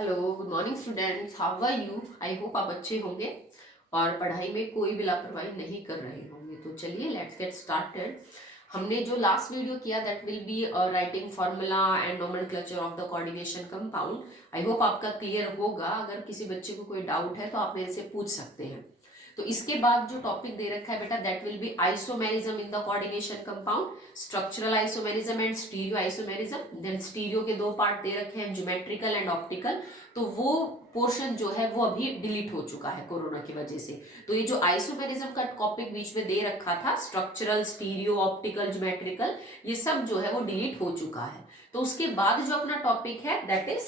Hello, good morning students, how are you. I hope आप अच्छे होंगे और पढ़ाई में कोई भी लापरवाही नहीं कर रहे होंगे। तो चलिए लेट्स गेट स्टार्टेड। हमने जो लास्ट वीडियो किया that will be writing formula and nomenclature of the coordination compound. I hope आपका क्लियर होगा। अगर किसी बच्चे को कोई डाउट है तो आप मेरे से पूछ सकते हैं। तो इसके बाद जो टॉपिक दे रखा है बेटा that will be isomerism in the coordination compound, structural isomerism and stereo isomerism. Then stereo के दो पार्ट दे रखे हैं, ज्योमेट्रिकल एंड ऑप्टिकल। तो वो पोर्शन जो है वो अभी डिलीट हो चुका है कोरोना की वजह से। तो ये जो आइसोमेरिज्म का टॉपिक बीच में दे रखा था, स्ट्रक्चरल, स्टीरियो, ऑप्टिकल, ज्योमेट्रिकल, ये सब जो है वो डिलीट हो चुका है। तो उसके बाद जो अपना टॉपिक है दैट इज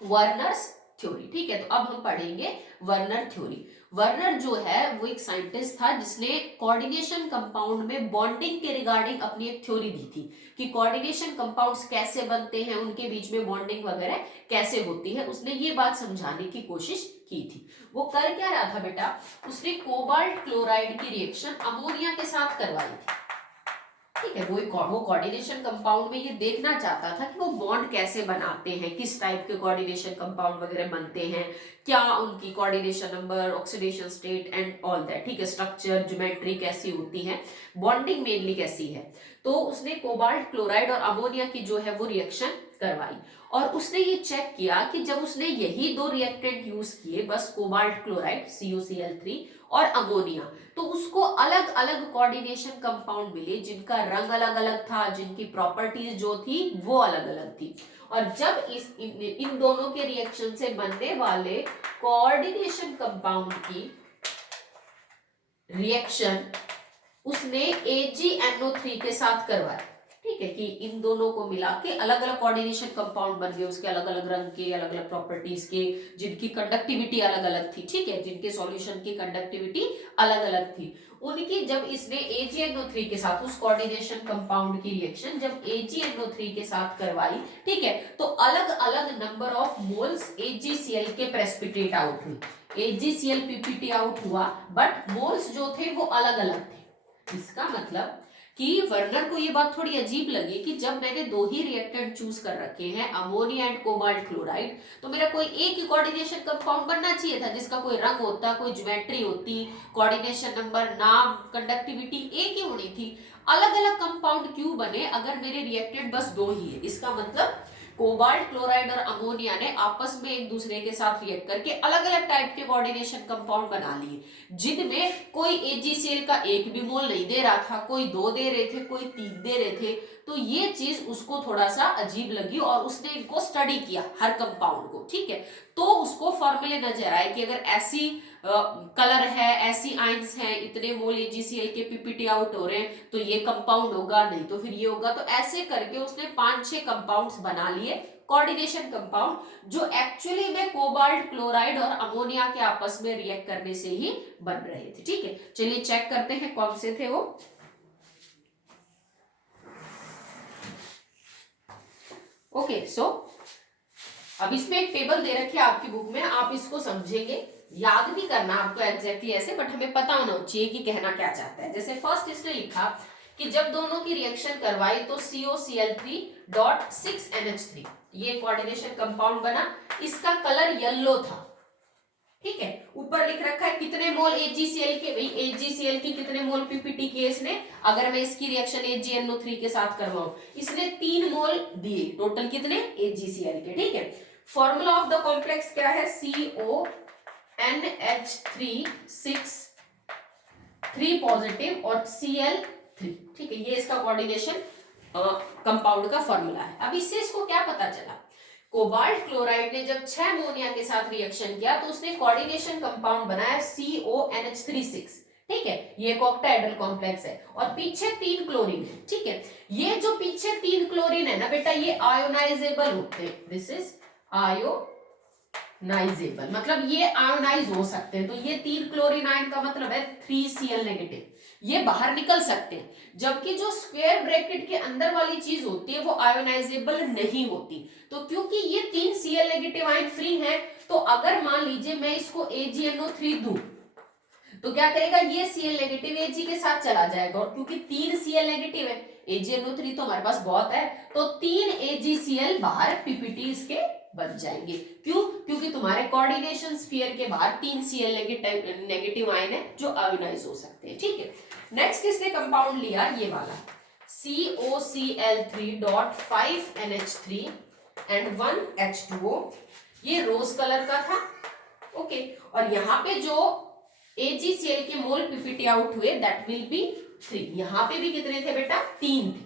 वर्नर्स थ्योरी। ठीक है, तो अब हम पढ़ेंगे वर्नर थ्योरी। वर्नर जो है वो एक साइंटिस्ट था जिसने कोऑर्डिनेशन कंपाउंड में बॉन्डिंग के रिगार्डिंग अपनी एक थ्योरी दी थी कि कोऑर्डिनेशन कंपाउंड्स कैसे बनते हैं, उनके बीच में बॉन्डिंग वगैरह कैसे होती है। उसने ये बात समझाने की कोशिश की थी। वो कर क्या रहा था बेटा, उसने कोबाल्ट क्लोराइड की रिएक्शन अमोनिया के साथ करवाई थी। ठीक है, वो कोऑर्डिनेशन कंपाउंड में ये देखना चाहता था कि वो बॉन्ड कैसे बनाते हैं, किस टाइप के कोऑर्डिनेशन कंपाउंड वगैरह बनते हैं, क्या उनकी coordination number, oxidation state and all that. ठीक है, स्ट्रक्चर, ज्योमेट्री कैसी होती है, बॉन्डिंग मेनली कैसी है। तो उसने कोबाल्ट क्लोराइड और अमोनिया की जो है वो रिएक्शन करवाई और उसने ये चेक किया कि जब उसने यही दो रिएक्टेंट यूज किए, बस कोबाल्ट क्लोराइड CuCl3 और अमोनिया, तो उसको अलग अलग कोऑर्डिनेशन कंपाउंड मिले जिनका रंग अलग अलग था, जिनकी प्रॉपर्टीज जो थी वो अलग अलग थी। और जब इन दोनों के रिएक्शन से बनने वाले कोऑर्डिनेशन कंपाउंड की रिएक्शन उसने AgNO3 के साथ करवाया। ठीक है, कि इन दोनों को मिला के अलग अलग कोऑर्डिनेशन कंपाउंड बन गए, उसके अलग अलग रंग के, अलग अलग प्रॉपर्टीज के, जिनकी कंडक्टिविटी अलग अलग थी। ठीक है, जिनके सॉल्यूशन की कंडक्टिविटी अलग अलग थी। उनकी जब इसने AgNO3 के साथ उस कोऑर्डिनेशन कंपाउंड की रिएक्शन जब AgNO3 के साथ करवाई, ठीक है, तो अलग अलग नंबर ऑफ मोल्स AgCl के प्रेसिपिटेट आउट हुए। AgCl पीपीटी आउट हुआ बट मोल्स जो थे वो अलग अलग थे। इसका मतलब कि वर्नर को ये बात थोड़ी अजीब लगी कि जब मैंने दो ही रिएक्टेंट चूज कर रखे हैं, अमोनिया एंड कोबाल्ट क्लोराइड, तो मेरा कोई एक ही कोऑर्डिनेशन कंपाउंड बनना चाहिए था जिसका कोई रंग होता, कोई ज्योमेट्री होती, कोऑर्डिनेशन नंबर, नाम, कंडक्टिविटी एक ही होनी थी। अलग अलग कंपाउंड क्यों बने अगर मेरे रिएक्टेंट बस दो ही है। इसका मतलब कोबाल्ट क्लोराइड और अमोनिया ने आपस में एक दूसरे के साथ रिएक्ट करके अलग अलग टाइप के कोऑर्डिनेशन कंपाउंड बना लिए, जिनमें कोई AgCl का एक भी मोल नहीं दे रहा था, कोई 2 दे रहे थे, कोई 3 दे रहे थे। तो ये चीज उसको थोड़ा सा अजीब लगी और उसने इनको स्टडी किया हर कंपाउंड को। ठीक है, तो उसको फॉर्मूले नजर आए कि अगर ऐसी कलर है, ऐसी आइंस हैं, इतने मोल AgCl के पीपीटी आउट हो रहे हैं, तो ये कंपाउंड होगा, नहीं तो फिर ये होगा। तो ऐसे करके उसने 5-6 कंपाउंड्स बना लिए कोऑर्डिनेशन कंपाउंड, जो एक्चुअली में कोबाल्ट क्लोराइड और अमोनिया के आपस में रिएक्ट करने से ही बन रहे थे। ठीक है, चलिए चेक करते हैं कौन से थे वो। ओके, सो अब इसमें एक टेबल दे रखी है आपकी बुक में, आप इसको समझेंगे, याद नहीं करना आपको एग्जैक्टली ऐसे, बट हमें पता होना चाहिए कि कहना क्या चाहता है। जैसे फर्स्ट इसने लिखा कि जब दोनों की रिएक्शन करवाई तो COCl3.6NH3 ये कोऑर्डिनेशन कंपाउंड बना, इसका कलर येलो था। ठीक है, ऊपर लिख रखा है कितने मोल AgCl के, भाई AgCl की कितने मोल पीपीटी किए इसने, अगर मैं इसकी रिएक्शन AgNO3 के साथ करवाऊं, इसने 3 मोल दिए, टोटल कितने AgCl के। ठीक है, फॉर्मूला ऑफ द कॉम्प्लेक्स क्या है, CONH3 पॉजिटिव और Cl3। ठीक है, ये इसका कोऑर्डिनेशन कंपाउंड का फॉर्मूला है। अब इससे इसको क्या पता चला, कोबाल्ट क्लोराइड ने जब 6 अमोनिया के साथ रिएक्शन किया तो उसने कोऑर्डिनेशन कंपाउंड बनाया CONH3 6। ठीक है, ये एक ऑक्टाहेड्रल कॉम्प्लेक्स है और पीछे 3 क्लोरीन है। ठीक है, ये जो पीछे 3 क्लोरीन है ना बेटा, ये आयोनाइजेबल होते हैं। दिस इज आयोनाइजेबल, मतलब ये आयोनाइज हो सकते हैं। तो ये 3 क्लोरीन आयन का मतलब है 3Cl नेगेटिव, ये बाहर निकल सकते हैं। जबकि जो स्क्वायर ब्रैकेट के अंदर वाली चीज होती है वो आयोनाइजेबल नहीं होती। तो क्योंकि ये 3 Cl नेगेटिव आयन फ्री हैं, तो अगर मान लीजिए मैं इसको AgNO3 दूं तो क्या करेगा, ये Cl नेगेटिव Ag के साथ चला जाएगा, और क्योंकि 3 Cl नेगेटिव है, AgNO3 तो हमारे पास बहुत है, तो 3 AgCl बाहर पीपीटी इसके बच जाएंगे। क्यों? क्योंकि तुम्हारे कोऑर्डिनेशन स्फीयर के बाहर 3 Cl नेगेटिव आयन है जो आयोनाइज हो सकते हैं। ठीक है, नेक्स्ट किसने कंपाउंड लिया, ये वाला COCl3.5NH3 एंड 1H2O, ये रोज कलर का था। ओके, और यहाँ पे जो AgCl के मोल पीपीटी आउट हुए दैट विल बी 3। यहाँ पे भी कितने थे बेटा, 3 थे।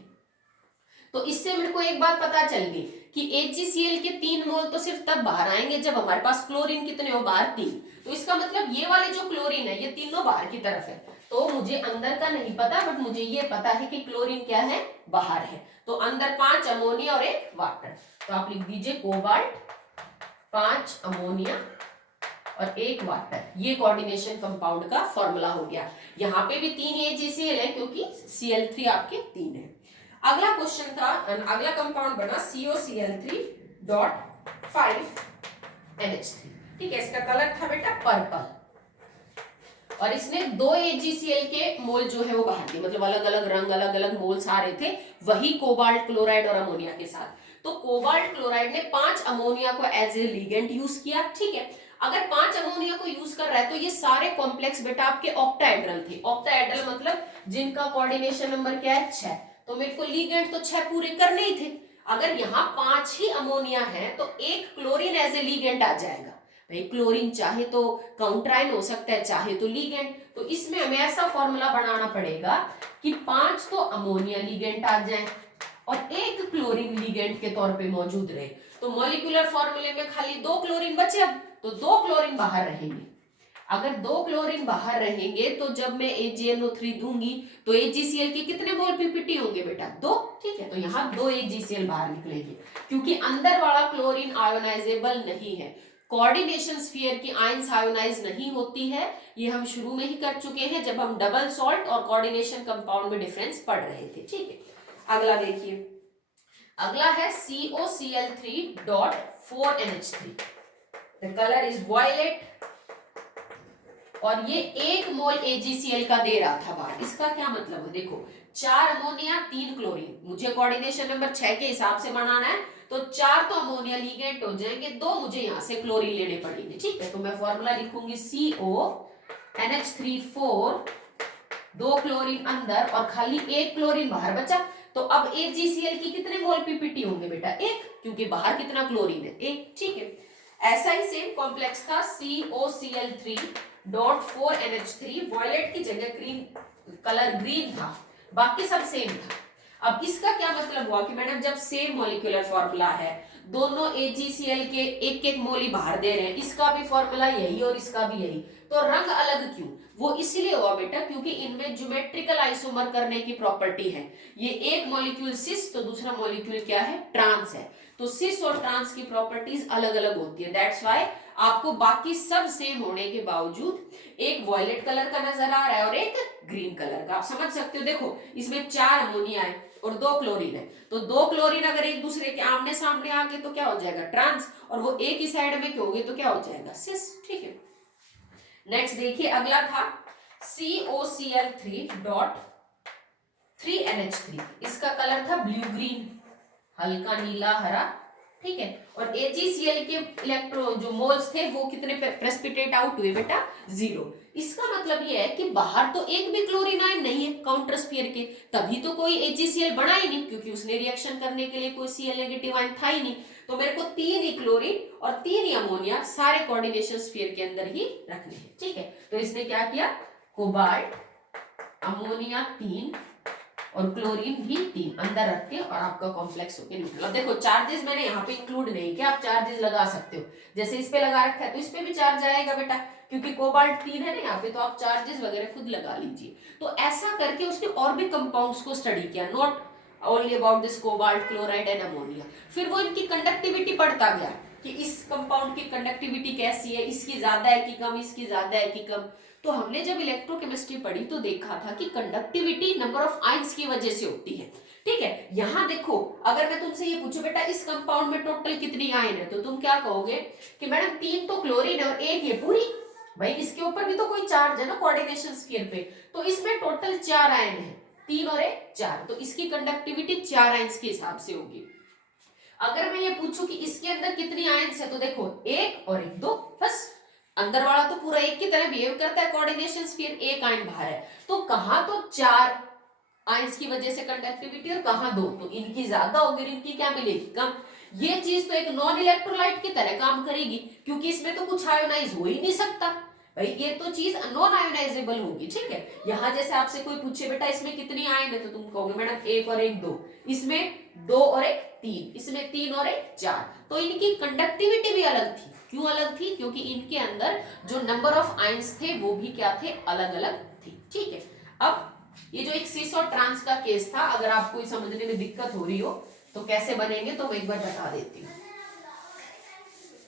तो इससे मेरे को एक बात पता चल गई कि AgCl के 3 मोल तो सिर्फ तब बाहर आएंगे जब हमारे पास क्लोरीन कितने हो, बाहर 3। तो इसका मतलब ये वाले जो क्लोरीन है ये तीनों बाहर की तरफ है। तो मुझे अंदर का नहीं पता, बट मुझे ये पता है कि क्लोरीन क्या है, बाहर है। तो अंदर 5 अमोनिया और 1 वाटर। तो आप लिख दीजिए कोबाल्ट, 5 अमोनिया और 1 वाटर। ये कोऑर्डिनेशन कंपाउंड का फॉर्मूला हो गया। यहाँ पे भी 3 AgCl है क्योंकि Cl3 आपके 3 है। अगला क्वेश्चन था, अगला कंपाउंड बना COCl3.5NH3। ठीक है, इसका कलर था बेटा पर्पल, और इसने 2 AgCl के मोल जो है वो बाहर दिए, मतलब अलग अलग रंग, अलग अलग मोल्स आ रहे थे, वही कोबाल्ट क्लोराइड और अमोनिया के साथ। तो कोबाल्ट क्लोराइड ने 5 अमोनिया को एज ए लिगेंड यूज किया। ठीक है, अगर 5 अमोनिया को यूज कर रहा है तो ये सारे कॉम्प्लेक्स बेटा आपके ऑक्टाहेड्रल थे। ऑक्टाहेड्रल मतलब जिनका कोऑर्डिनेशन नंबर क्या है, 6। तो मेरे को लिगेंड तो 6 पूरे करने ही थे। अगर यहाँ 5 ही अमोनिया है तो 1 क्लोरीन एज ए लिगेंड आ जाएगा। भाई क्लोरीन चाहे तो काउंटराइन हो सकता है, चाहे तो लिगेंड। तो इसमें हमें ऐसा फॉर्मूला बनाना पड़ेगा कि 5 तो अमोनिया लिगेंड आ जाए और 1 क्लोरीन लिगेंड के तौर पे मौजूद रहे। तो मॉलिक्यूलर फॉर्मूले में खाली 2 क्लोरीन बचे, अब तो 2 क्लोरीन बाहर रहेंगे। अगर 2 क्लोरीन बाहर रहेंगे तो जब मैं AgNO3 दूंगी तो AgCl के कितने मोल पीपीटी होंगे बेटा, 2। ठीक है, तो यहाँ 2 AgCl बाहर निकलेंगे क्योंकि अंदर वाला क्लोरीन आयोनाइजेबल नहीं है। कोऑर्डिनेशन स्फीयर की आयंस आयोनाइज नहीं होती है, ये हम शुरू में ही कर चुके हैं जब हम डबल सॉल्ट और कोऑर्डिनेशन कंपाउंड में डिफरेंस पढ़ रहे थे। ठीक है, अगला देखिए, अगला है COCl3.4NH3। The colour is violet, और ये 1 मोल AgCl का दे रहा था बाहर। इसका क्या मतलब है, देखो 4 अमोनिया 3 क्लोरीन, मुझे कोऑर्डिनेशन नंबर 6 के हिसाब से बनाना है, तो 4 तो अमोनिया लिगेंड हो जाएंगे, 2 मुझे यहाँ से क्लोरीन लेने पड़ेंगे। ठीक है, तो मैं फॉर्मूला लिखूंगी CONH3 4, 2 क्लोरीन अंदर और खाली 1 क्लोरीन बाहर बचा। तो अब AgCl की कितने मोल पीपीटी होंगे बेटा, 1, क्योंकि बाहर कितना क्लोरीन है, 1। ठीक है, ऐसा ही सेम कॉम्प्लेक्स था COCl3.4NH3, वॉयलेट की जगह ग्रीन कलर ग्रीन था, बाकी सब सेम था। अब इसका क्या मतलब हुआ कि मैडम जब सेम मॉलिक्यूलर फॉर्मूला है, दोनों AgCl के 1-1 मोल ही बाहर दे रहे हैं, इसका भी फॉर्मूला यही और इसका भी यही, तो रंग अलग क्यों? वो इसलिए हुआ बेटा क्योंकि इनमें ज्योमेट्रिकल आइसोमर करने की प्रॉपर्टी है। ये एक मॉलिक्यूल सिस तो दूसरा मॉलिक्यूल क्या है, ट्रांस है। तो सिस और ट्रांस की प्रॉपर्टीज अलग अलग होती है। दैट्स व्हाई आपको बाकी सब सेम होने के बावजूद एक वॉयलेट कलर का नजर आ रहा है और एक ग्रीन कलर का। आप समझ सकते हो, देखो इसमें 4 अमोनिया है और 2 क्लोरीन है, तो 2 क्लोरीन अगर एक दूसरे के आमने सामने आ गए तो क्या हो जाएगा, ट्रांस, और वो एक ही साइड में होंगे तो क्या हो जाएगा, सिस। ठीक है, नेक्स्ट देखिए, अगला था COCl3.3NH3। इसका कलर था ब्लू ग्रीन, हल्का नीला हरा। ठीक है, और AgCl के इलेक्ट्रो जो मोल्स थे वो कितने प्रेसिपिटेट आउट हुए बेटा, 0। इसका मतलब ये है कि बाहर तो एक भी क्लोरीन आयन नहीं है काउंटर स्फीयर के, तभी तो कोई AgCl बना ही नहीं, क्योंकि उसने रिएक्शन करने के लिए कोई Cl नेगेटिव आयन था ही नहीं। तो मेरे को 3 ही क्लोरीन और 3 ही अमोनिया सारे कोऑर्डिनेशन स्फीयर के अंदर ही रखने हैं। ठीक है, तो इसने क्या किया, कोबाल्ट, अमोनिया 3 और क्लोरीन भी 3 अंदर रख के और आपका कॉम्प्लेक्स होके निकला। देखो चार्जेस मैंने यहाँ पे इंक्लूड नहीं किया, आप चार्जेस लगा सकते हो, जैसे इस पे लगा रखा है तो इस पे भी चार्ज आएगा बेटा, क्योंकि कोबाल्ट 3 है ना यहाँ पे, तो आप चार्जेस वगैरह खुद लगा लीजिए। तो ऐसा करके उसने और भी कंपाउंड्स को स्टडी किया, not only about this cobalt, chloride and ammonia. फिर वो इनकी कंडक्टिविटी पढ़ता गया कि इस कंपाउंड की कंडक्टिविटी कैसी है, इसकी ज्यादा है कि कम, इसकी ज्यादा है कि कम। तो हमने जब इलेक्ट्रोकेमिस्ट्री पढ़ी तो देखा था कि कंडक्टिविटी नंबर ऑफ आयंस की वजह से होती है। ठीक है, यहाँ देखो अगर मैं तुमसे ये पूछूं बेटा इस कंपाउंड में टोटल कितनी आयन है, तो तुम क्या कहोगे कि मैडम 3 तो क्लोरीन है और 1 ये पूरी। भाई इसके ऊपर भी तो कोई चार्ज है ना कोऑर्डिनेशन स्फीयर पे, तो इसमें टोटल 4 आयन है, 3 और 1 4, तो इसकी कंडक्टिविटी 4 आयंस के हिसाब से होगी। अगर मैं ये पूछूं कि इसके अंदर कितनी आयंस है, तो देखो 1 और 1 2, बस। अंदर वाला तो पूरा एक की तरह बिहेव करता है कोऑर्डिनेशन स्फीयर, एक आयन बाहर है, तो कहां तो 4 आयंस की वजह से कंडक्टिविटी और कहां 2, तो इनकी ज्यादा होगी, इनकी क्या मिलेगी, कम। ये चीज तो एक नॉन इलेक्ट्रोलाइट की तरह काम करेगी, क्योंकि इसमें तो कुछ आयोनाइज हो ही नहीं सकता भाई, ये तो चीज नॉन आयोनाइजेबल होगी, ठीक है। यहां जैसे आपसे कोई पूछे बेटा इसमें कितनी आयन है, तो तुम कहोगे मैडम 1 और 1 2, इसमें 2 और 1 3, इसमें 3 और 1 4, तो इनकी कंडक्टिविटी भी अलग थी। क्यों अलग थी, क्योंकि इनके अंदर जो नंबर ऑफ आयंस थे वो भी क्या थे, अलग अलग थे, ठीक है। अब ये जो एक सिस और ट्रांस का केस था, अगर आपको समझने में दिक्कत हो रही हो तो कैसे बनेंगे, तो मैं एक बार बता देती हूँ।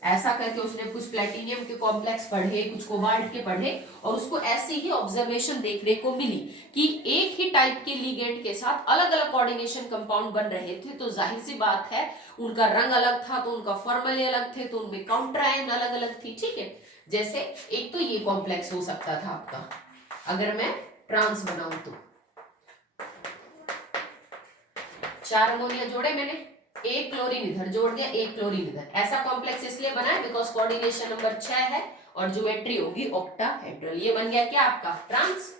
ऐसा करके उसने कुछ प्लेटिनियम के कॉम्प्लेक्स पढ़े, कुछ कोबाल्ट के पढ़े, और उसको ऐसी ही ऑब्जर्वेशन देखने को मिली कि एक ही टाइप के लिगेंड के साथ अलग अलग कोऑर्डिनेशन कंपाउंड बन रहे थे, तो जाहिर सी बात है उनका रंग अलग था, तो उनका फॉर्मूले अलग थे, तो उनमें काउंटर आयन अलग अलग थी, ठीक है। जैसे एक तो ये कॉम्प्लेक्स हो सकता था आपका, अगर मैं ट्रांस बनाऊं तो 4 अमोनिया जोड़े मैंने, एक क्लोरीन इधर जोड़ दिया, एक क्लोरीन इधर, ऐसा कॉम्प्लेक्स इसलिए बना है बिकॉज कोऑर्डिनेशन नंबर 6 है और ज्योमेट्री होगी ऑक्टाहेड्रल। ये बन गया क्या आपका ट्रांस,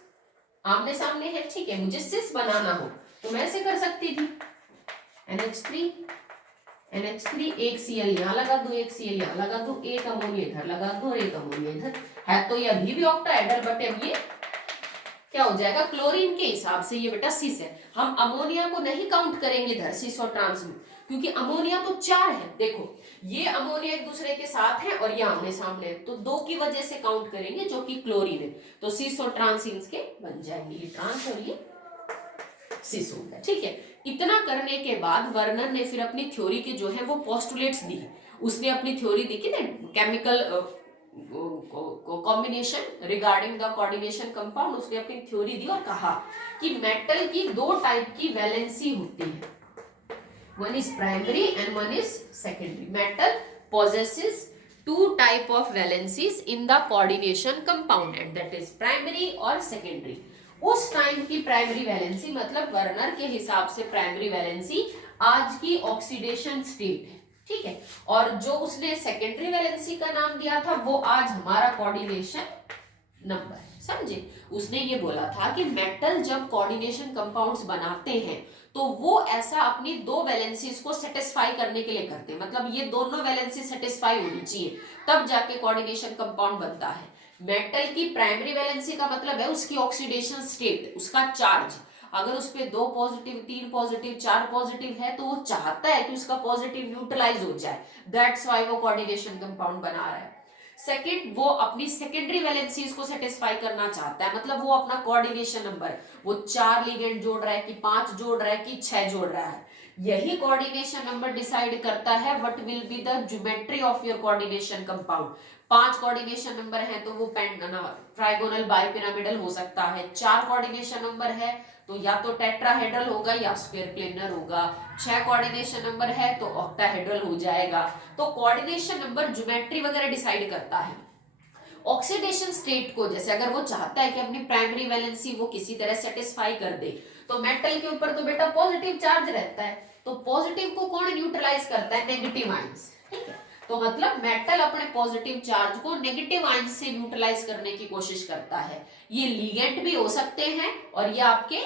आमने सामने है, ठीक है। मुझे सिस बनाना हो तो मैं ऐसे कर सकती थी, NH3 एक Cl यहां लगा दूं, एक Cl यहां लगा दूं, एक अमोनिया इधर लगा दूं और एक अमोनिया इधर, है तो ये अभी भी ऑक्टाहेड्रल, बट अब ये क्या हो जाएगा, क्लोरीन के हिसाब से ये बेटा सिस है। हम अमोनिया को नहीं काउंट करेंगे इधर सिस और ट्रांस में, क्योंकि अमोनिया तो 4 है। देखो ये अमोनिया एक दूसरे के साथ है और ये आमने सामने है, तो 2 की वजह से काउंट करेंगे जो कि क्लोरीन है, तो सिस और ट्रांस के बन जाएंगे, ये ट्रांस और ये सिस होगा, ठीक है। इतना करने के बाद वर्नर ने फिर अपनी थ्योरी के जो है वो पोस्टुलेट्स दी, उसने अपनी थ्योरी दी कि ना chemical combination regarding the coordination compound, उसने अपनी थ्योरी दी और कहा कि मेटल की 2 टाइप की वैलेंसी होती है, one is primary and one is secondary. Metal possesses 2 type of valencies in the coordination compound, and that is primary और secondary. उस टाइम की प्राइमरी वैलेंसी मतलब वर्नर के हिसाब से प्राइमरी वैलेंसी आज की ऑक्सीडेशन स्टेट है, ठीक है। और जो उसने सेकेंडरी वैलेंसी का नाम दिया था वो आज हमारा कोऑर्डिनेशन नंबर है, समझे। उसने ये बोला था कि मेटल जब कोऑर्डिनेशन कंपाउंड्स बनाते हैं तो वो ऐसा अपनी 2 वैलेंसीज को सेटिस्फाई करने के लिए करते हैं, मतलब ये दोनों वैलेंसी सेटिस्फाई होनी चाहिए तब जाके कोऑर्डिनेशन कंपाउंड बनता है। मेटल की प्राइमरी वैलेंसी का मतलब है उसकी ऑक्सीडेशन स्टेट, उसका चार्ज, अगर उस पे 2 पॉजिटिव 3 पॉजिटिव 4 पॉजिटिव है तो वो चाहता है कि उसका पॉजिटिव न्यूट्रलाइज हो जाए, दैट्स व्हाई वो कोऑर्डिनेशन कंपाउंड बना रहा है। सेकंड, वो अपनी सेकेंडरी वैलेंसीज को सेटिस्फाई करना चाहता है, मतलब वो अपना कोऑर्डिनेशन नंबर, वो 4 लिगेंड जोड़ रहा है कि 5 जोड़ रहा है कि 6 जोड़ रहा है, यही कोऑर्डिनेशन नंबर डिसाइड करता है what will be the geometry of your coordination compound. 5 coordination number है तो वो ट्राइगोनल बाइपिरामिडल हो सकता है, 4 कोऑर्डिनेशन नंबर है तो या तो टेट्राहेड्रल होगा या स्फीयर प्लेनर होगा, 6 कोऑर्डिनेशन नंबर है तो ऑक्टाहेड्रल हो जाएगा। तो कोऑर्डिनेशन नंबर ज्योमेट्री वगैरह डिसाइड करता है। ऑक्सीडेशन स्टेट को जैसे अगर वो चाहता है कि अपनी प्राइमरी वैलेंसी वो किसी तरह सेटिस्फाई कर दे, तो मेटल के ऊपर तो बेटा पॉजिटिव चार्ज रहता है, तो पॉजिटिव को कौन न्यूट्रलाइज करता है, नेगेटिव आयंस, ठीक है। तो मतलब मेटल अपने पॉजिटिव चार्ज को नेगेटिव आयंस से न्यूट्रलाइज करने की कोशिश करता है। ये लिगेंड भी हो सकते हैं और ये आपके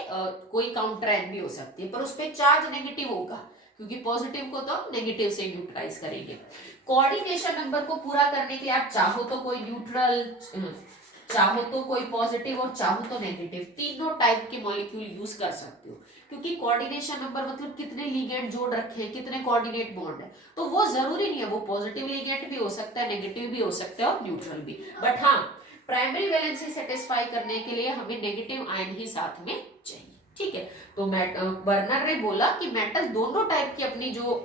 कोई काउंटर आयन भी हो सकती है, पर उस पर चार्ज नेगेटिव होगा क्योंकि पॉजिटिव को तो हम नेगेटिव से न्यूट्रलाइज करेंगे। कोऑर्डिनेशन नंबर को पूरा करने के लिए आप चाहो तो कोई न्यूट्रल, चाहो तो कोई पॉजिटिव और चाहो तो नेगेटिव, तीनों टाइप के मॉलिक्यूल यूज कर सकते हो, क्योंकि कोऑर्डिनेशन नंबर मतलब कितने लिगेंड जोड़ रखे हैं, कितने कोऑर्डिनेट बॉन्ड है, तो वो जरूरी नहीं है, वो पॉजिटिव लिगेंड भी हो सकता है, नेगेटिव भी हो सकता है और न्यूट्रल भी, बट हाँ प्राइमरी वैलेंसी सेटिस्फाई करने के लिए हमें नेगेटिव आयन ही साथ में चाहिए, ठीक है। तो वर्नर ने बोला कि मेटल दोनों टाइप की अपनी जो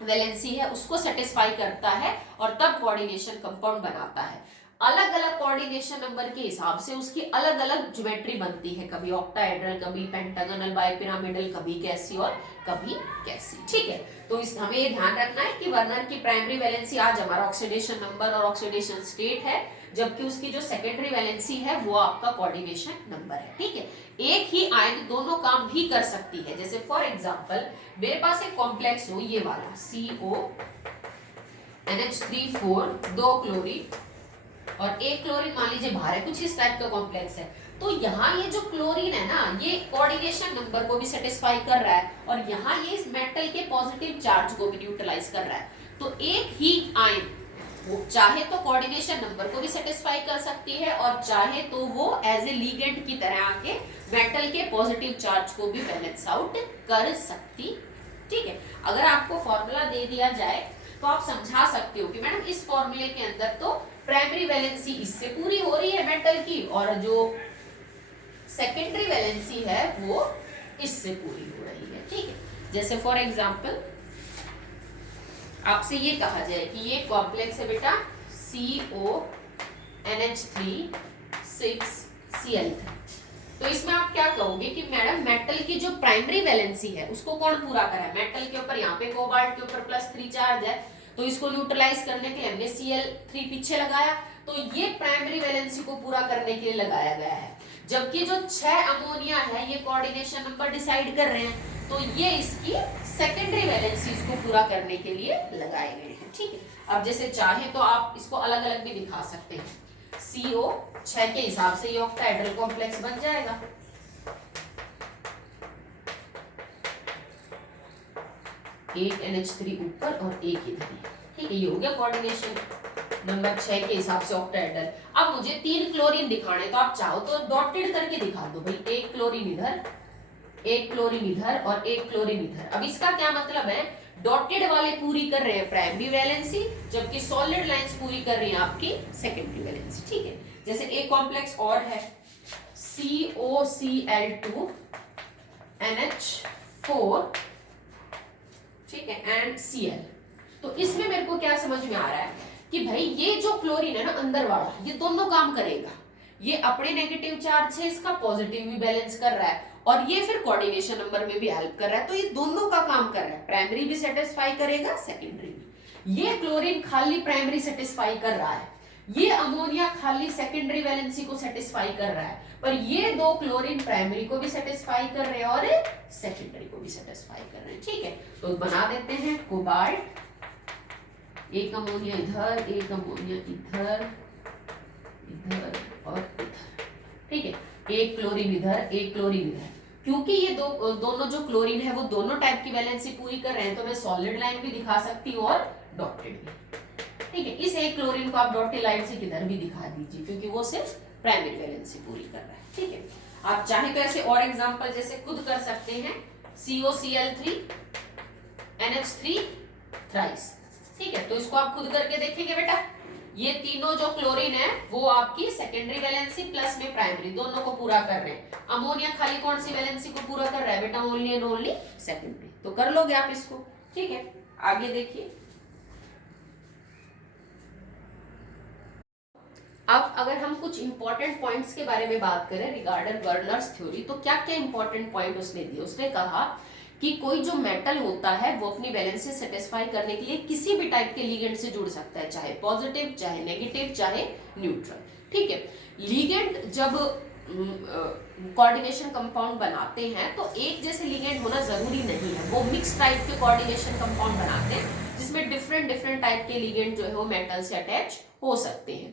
वैलेंसी है उसको सेटिस्फाई करता है और तब कोऑर्डिनेशन कंपाउंड बनाता है। अलग अलग कोऑर्डिनेशन नंबर के हिसाब से उसकी अलग अलग ज्योमेट्री बनती है, कभी ऑक्टाहेड्रल, कभी पेंटागोनल बाइपिरामिडल, कभी कैसी और कभी कैसी, ठीक है। तो इस हमें ये ध्यान रखना है कि वर्नर की प्राइमरी वैलेंसी आज हमारा ऑक्सीडेशन नंबर और ऑक्सीडेशन स्टेट है, जबकि उसकी जो सेकेंडरी वैलेंसी है वो आपका कोऑर्डिनेशन नंबर है। ठीक है, एक ही आयन दोनों काम भी कर सकती है। जैसे फॉर एग्जांपल मेरे पास एक कॉम्प्लेक्स हो ये वाला CONH3 2 क्लोरीन और एक क्लोरीन मान लीजिए बाहर है, कुछ इस टाइप का कॉम्प्लेक्स है। तो यहाँ ये जो क्लोरीन है ना, ये कोऑर्डिनेशन नंबर को भी सेटिस्फाई कर रहा है और यहाँ ये इस मेटल के पॉजिटिव चार्ज को भी न्यूट्रलाइज कर रहा है। तो एक ही आयन वो चाहे तो कोऑर्डिनेशन नंबर को भी सेटिस्फाई कर सकती है और चाहे तो वो एज ए लीगेंड की तरह आके मेटल के पॉजिटिव चार्ज को भी बैलेंस आउट कर सकती। ठीक है, अगर आपको फॉर्मूला दे दिया जाए तो आप समझा सकते हो कि मैडम इस फॉर्मूले के अंदर तो प्राइमरी वैलेंसी इससे पूरी हो रही है मेटल की और जो सेकेंडरी वैलेंसी है वो इससे पूरी हो रही है। ठीक है, जैसे फॉर एग्जांपल आपसे ये कहा जाए कि ये कॉम्प्लेक्स है बेटा CONH3 6Cl3, तो इसमें आप क्या कहोगे कि मैडम मेटल की जो प्राइमरी वैलेंसी है उसको कौन पूरा करा है? मेटल के ऊपर यहाँ पे कोबाल्ट के ऊपर +3 चार्ज है, तो इसको न्यूट्रलाइज करने के लिए हमने Cl3 पीछे लगाया, तो ये प्राइमरी वैलेंसी को पूरा करने के लिए लगाया गया है। जबकि जो 6 अमोनिया है ये कोऑर्डिनेशन नंबर डिसाइड कर रहे हैं, तो ये इसकी सेकेंडरी वैलेंसी इसको पूरा करने के लिए लगाए गए हैं। ठीक है, अब जैसे चाहे तो आप इसको अलग अलग भी दिखा सकते हैं। CO 6 के हिसाब से ये ऑक्टाहेड्रल कॉम्प्लेक्स बन जाएगा। एक NH3 ऊपर और एक इधर। ठीक है, ये हो गया कोऑर्डिनेशन नंबर 6 के हिसाब से ऑक्टाहेड्रल। अब मुझे 3 क्लोरीन दिखाने, तो आप चाहो तो डॉटेड करके दिखा दो भाई, एक क्लोरीन इधर, एक क्लोरीन इधर और एक क्लोरीन इधर। अब इसका क्या मतलब है? डॉटेड वाले पूरी कर रहे हैं प्राइमरी वैलेंसी, जबकि सॉलिड लाइंस पूरी कर रही हैं आपकी सेकेंडरी वैलेंसी। ठीक है, जैसे एक कॉम्प्लेक्स और है COCl2 NH4, ठीक है, एंड Cl। तो इसमें मेरे को क्या समझ में आ रहा है कि भाई ये जो क्लोरीन है ना अंदर वाला, ये दोनों काम करेगा। ये अपने नेगेटिव चार्ज से इसका पॉजिटिव भी बैलेंस कर रहा है और ये फिर कोऑर्डिनेशन नंबर में भी हेल्प कर रहा है। तो ये दोनों का काम कर रहा है, प्राइमरी भी सेटिस्फाई करेगा, सेकेंडरी भी। ये क्लोरीन खाली प्राइमरी सेटिस्फाई कर रहा है, ये अमोनिया खाली सेकेंडरी वैलेंसी को सेटिस्फाई कर रहा है, पर ये दो क्लोरीन प्राइमरी को भी सेटिस्फाई कर रहे हैं और सेकेंडरी को भी सेटिस्फाई कर रहे हैं। ठीक है, तो बना देते हैं कोबाल्ट, एक अमोनिया इधर, एक अमोनिया इधर, इधर और इधर। ठीक है, एक क्लोरीन इधर, एक क्लोरीन इधर। क्योंकि ये दोनों जो क्लोरीन है वो दोनों टाइप की वैलेंसी पूरी कर रहे हैं, तो मैं सॉलिड लाइन भी दिखा सकती हूँ और डॉटेड भी। ठीक है, इस एक क्लोरीन को आप डॉटेड लाइन से किधर भी दिखा दीजिए, क्योंकि वो सिर्फ प्राइमरी वैलेंसी पूरी कर रहा है। ठीक है, आप चाहे तो ऐसे और एग्जांपल जैसे खुद कर सकते हैं, COCl3 NH3 थ्राइस। ठीक है, तो इसको आप खुद करके देखेंगे बेटा। ये तीनों जो क्लोरीन है वो आपकी सेकेंडरी वैलेंसी प्लस में प्राइमरी दोनों को पूरा कर रहे हैं। अमोनिया खाली कौन सी वैलेंसी को पूरा कर रहा है बेटा? Only and only secondary. तो कर लोगे आप इसको। ठीक है, आगे देखिए। अब अगर हम कुछ इंपॉर्टेंट पॉइंट्स के बारे में बात करें रिगार्डिंग वर्नर्स थ्योरी, तो क्या क्या इंपॉर्टेंट पॉइंट उसने दिए? उसने कहा कि कोई जो मेटल होता है वो अपनी बैलेंस से सेटिस्फाई करने के लिए किसी भी टाइप के लिगेंड से जुड़ सकता है, चाहे पॉजिटिव, चाहे नेगेटिव, चाहे न्यूट्रल। ठीक है, लिगेंड जब कोऑर्डिनेशन कंपाउंड बनाते हैं तो एक जैसे लिगेंड होना जरूरी नहीं है, वो मिक्स टाइप के कोऑर्डिनेशन कंपाउंड बनाते हैं जिसमें डिफरेंट टाइप के लिगेंड जो है वो मेटल से अटैच हो सकते हैं।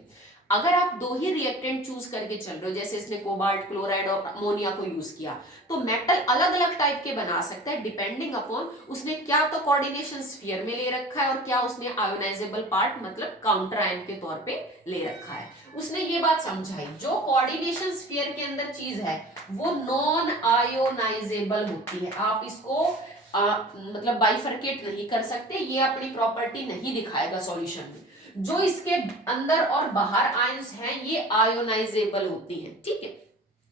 अगर आप दो ही रिएक्टेंट चूज करके चल रहे हो, जैसे इसने कोबाल्ट, क्लोराइड और अमोनिया को यूज किया, तो मेटल अलग अलग टाइप के बना सकता है डिपेंडिंग अपॉन उसने क्या तो कोऑर्डिनेशन स्फीयर में ले रखा है और क्या उसने आयोनाइजेबल पार्ट मतलब काउंटर आयन के तौर पे ले रखा है। उसने ये बात समझाई, जो कोऑर्डिनेशन स्फीयर के अंदर चीज है वो नॉन आयोनाइजेबल होती है। आप इसको मतलब बाइफरकेट नहीं कर सकते, ये अपनी प्रॉपर्टी नहीं दिखाएगा सॉल्यूशन में। जो इसके अंदर और बाहर आयंस हैं ये आयोनाइजेबल होती हैं। ठीक है,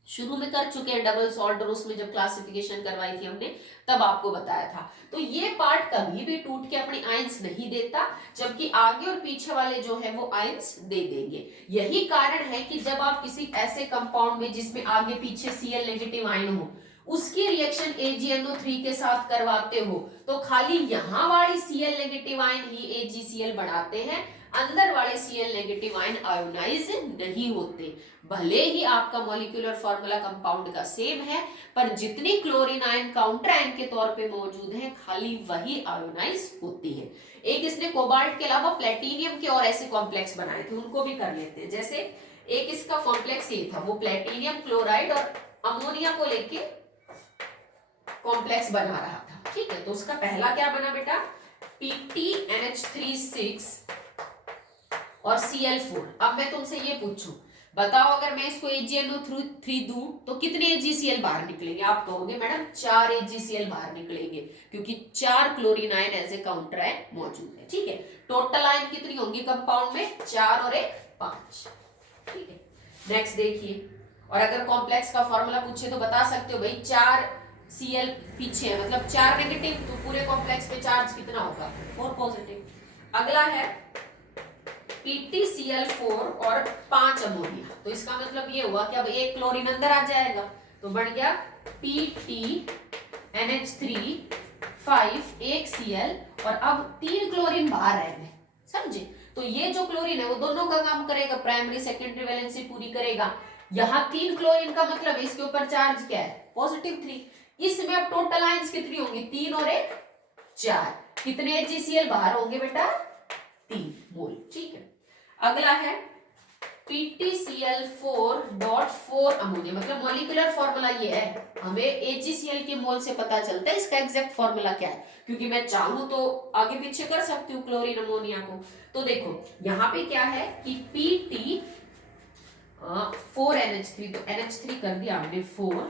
शुरू में कर चुके हैं डबल सॉल्ट, और उसमें जब क्लासिफिकेशन करवाई थी हमने तब आपको बताया था। तो ये पार्ट कभी भी टूट के अपनी आयंस नहीं देता, जबकि आगे और पीछे वाले जो है वो आयंस दे देंगे। यही कारण है कि जब आप किसी ऐसे कंपाउंड में जिसमें आगे पीछे Cl नेगेटिव आयन हो उसकी रिएक्शन AgNO3 के साथ करवाते हो तो खाली यहां वाली Cl नेगेटिव आयन ही AgCl बढ़ाते हैं, अंदर वाले Cl नेगेटिव आयन आयोनाइज नहीं होते। भले ही आपका मॉलिक्यूलर फॉर्मूला कंपाउंड का सेम है, पर जितनी क्लोरीन आयन काउंटर आयन के तौर पे मौजूद है खाली वही आयोनाइज होती है। एक इसने कोबाल्ट के अलावा प्लेटिनियम के और ऐसे कॉम्प्लेक्स बनाए थे, उनको भी कर लेते हैं। जैसे एक इसका कॉम्प्लेक्स ये था, वो प्लेटिनियम क्लोराइड और अमोनिया को लेके कॉम्प्लेक्स बना रहा था, ठीक है। तो उसका पहला क्या बना बेटा, PTNH3 और Cl4। अब मैं तुमसे ये पूछूं, बताओ अगर मैं इसको AgNO3 दूं तो कितने AgCl बाहर निकलेंगे? आप कहोगे मैडम 4 AgCl बाहर निकलेंगे, क्योंकि 4 chlorine ion as a counter ion मौजूद है, ठीक है। टोटल आयन कितनी होंगी कंपाउंड में? 4 और 1 5, ठीक है। नेक्स्ट देखिए, और अगर कॉम्प्लेक्स का फॉर्मूला पूछे तो बता सकते हो भाई 4 Cl पीछे है, मतलब 4 नेगेटिव, तो पूरे कॉम्प्लेक्स पे चार्ज कितना होगा? 4 पॉजिटिव। अगला है PtCl4 और 5 अमोनिया, तो इसका मतलब ये हुआ कि अब एक क्लोरीन अंदर आ जाएगा, तो बन गया PtNH3 5 एक Cl, और अब 3 क्लोरीन बाहर रह गए, समझे? तो ये जो क्लोरीन है वो दोनों का काम करेगा, प्राइमरी सेकेंडरी वैलेंसी पूरी करेगा। यहाँ 3 क्लोरीन का मतलब इसके ऊपर चार्ज क्या है? +3। इसमें अब टोटल आयंस कितनी होंगी? 3 और 1 4। कितने AgCl बाहर होंगे बेटा? 3 मोल, ठीक है। अगला है PtCl4.4 अमोनिया, मतलब मॉलिक्यूलर फॉर्मूला ये है, हमें AgCl के मोल से पता चलता है इसका एग्जैक्ट फॉर्मूला क्या है, क्योंकि मैं चाहूं तो आगे पीछे कर सकती हूँ क्लोरीन अमोनिया को। तो देखो यहाँ पे क्या है कि Pt4NH3, तो NH3 कर दिया हमने 4,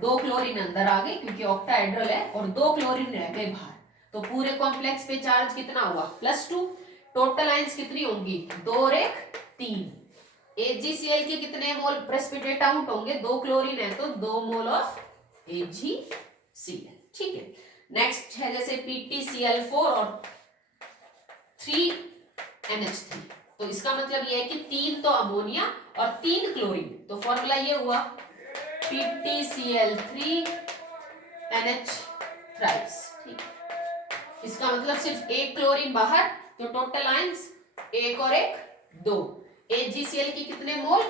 2 क्लोरीन अंदर आ गए क्योंकि ऑक्टाहेड्रल है, और 2 क्लोरीन रह गए बाहर, तो पूरे कॉम्प्लेक्स पे चार्ज कितना हुआ? +2। टोटल आयंस कितनी होंगी? 2 और 1 3। AgCl के कितने मोल प्रेसिपिटेट आउट होंगे? 2 क्लोरीन है तो 2 मोल ऑफ AgCl, ठीक है। नेक्स्ट है जैसे PtCl4 और 3NH3, तो इसका मतलब ये है कि 3 तो अमोनिया और 3 क्लोरीन, तो फॉर्मूला ये हुआ PtCl3NH3, ठीक। इसका मतलब सिर्फ एक क्लोरीन बाहर, तो टोटल आयंस 1 और 1 2। AgCl की कितने मोल?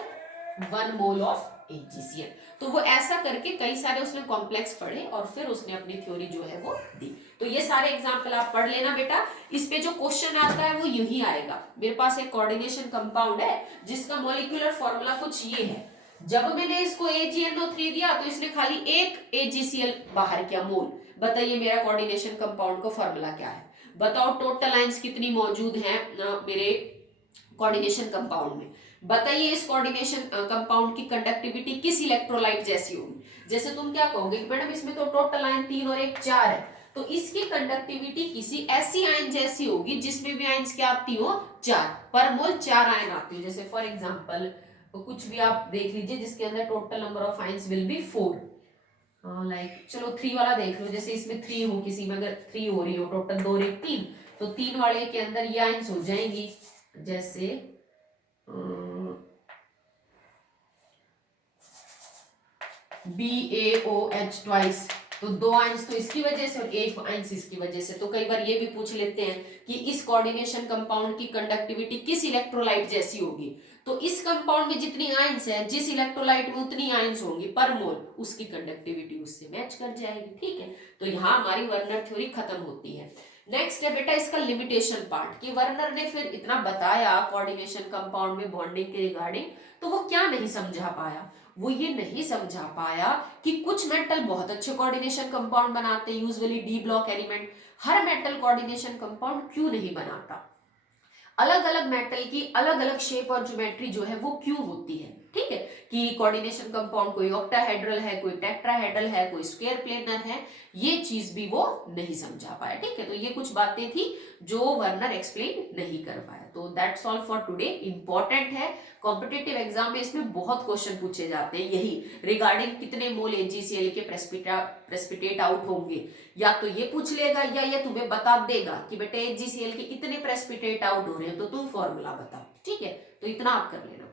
1 मोल ऑफ AgCl। तो वो ऐसा करके कई सारे उसने कॉम्प्लेक्स पढ़े और फिर उसने अपनी थ्योरी जो है वो दी। तो ये सारे एग्जांपल आप पढ़ लेना बेटा। इस पे जो क्वेश्चन आता है वो यही आएगा। मेरे पास एक कोऑर्डिनेशन कंपाउंड है जिसका मॉलिक्यूलर फॉर्मूला कुछ ये है। जब मैंने इसको AgNO3 दिया तो इसने खाली एक AgCl बाहर किया मोल। बताइए मेरा कोऑर्डिनेशन कंपाउंड का फॉर्मूला क्या है? बताओ टोटल आयंस कितनी मौजूद हैं मेरे कोऑर्डिनेशन कंपाउंड में? बताइए इस कोऑर्डिनेशन कंपाउंड की कंडक्टिविटी किस इलेक्ट्रोलाइट जैसी होगी? जैसे तुम क्या कहोगे कि मैडम इसमें तो टोटल आयन 3 और 1 4 है, तो इसकी कंडक्टिविटी किसी ऐसी आयन जैसी होगी जिसमें भी आयंस क्या आती हो? 4 पर मोल 4 आयन आती हो। जैसे फॉर एग्जांपल कुछ भी आप देख लीजिए जिसके अंदर total number of ions will be 4, like चलो 3 वाला देख लो। जैसे इसमें 3 हो, किसी में अगर 3 हो रही हो, टोटल 2 और 1 3, तो 3 वाले के अंदर ये आयंस हो जाएंगी जैसे BaOH ट्वाइस, तो 2 आयंस तो इसकी वजह से और 1 आयंस इसकी वजह से। तो कई बार ये भी पूछ लेते हैं कि इस कोऑर्डिनेशन कंपाउंड की कंडक्टिविटी किस इलेक्ट्रोलाइट जैसी होगी? तो इस कंपाउंड में जितनी आयंस है, जिस इलेक्ट्रोलाइट में उतनी आयंस होंगी पर मोल, उसकी कंडक्टिविटी उससे मैच कर जाएगी, ठीक है। तो यहाँ हमारी वर्नर थ्योरी खत्म होती है। नेक्स्ट है बेटा इसका लिमिटेशन पार्ट, कि वर्नर ने फिर इतना बताया कोऑर्डिनेशन कंपाउंड में बॉन्डिंग के रिगार्डिंग, तो वो क्या नहीं समझा पाया? वो ये नहीं समझा पाया कि कुछ मेटल बहुत अच्छे कोऑर्डिनेशन कंपाउंड बनाते हैं, यूजुअली डी ब्लॉक एलिमेंट। हर मेटल कोऑर्डिनेशन कंपाउंड क्यों नहीं बनाता? अलग अलग मेटल की अलग अलग शेप और ज्योमेट्री जो है वो क्यों होती है, ठीक है। कि कोऑर्डिनेशन कंपाउंड कोई ऑक्टाहेड्रल है, कोई टेट्राहेड्रल है, कोई स्क्वायर प्लेनर है, ये चीज भी वो नहीं समझा पाया, ठीक है। तो ये कुछ बातें थी जो वर्नर एक्सप्लेन नहीं कर पाया। तो that's all for today. Important है, कॉम्पिटिटिव एग्जाम में इसमें बहुत क्वेश्चन पूछे जाते हैं यही रिगार्डिंग कितने मोल AgCl के प्रेसिपिटेट आउट होंगे। या तो ये पूछ लेगा या ये तुम्हें बता देगा कि बेटे AgCl के इतने प्रेसिपिटेट आउट हो रहे हैं तो तुम फॉर्मूला बताओ, ठीक है। तो इतना आप कर लेना।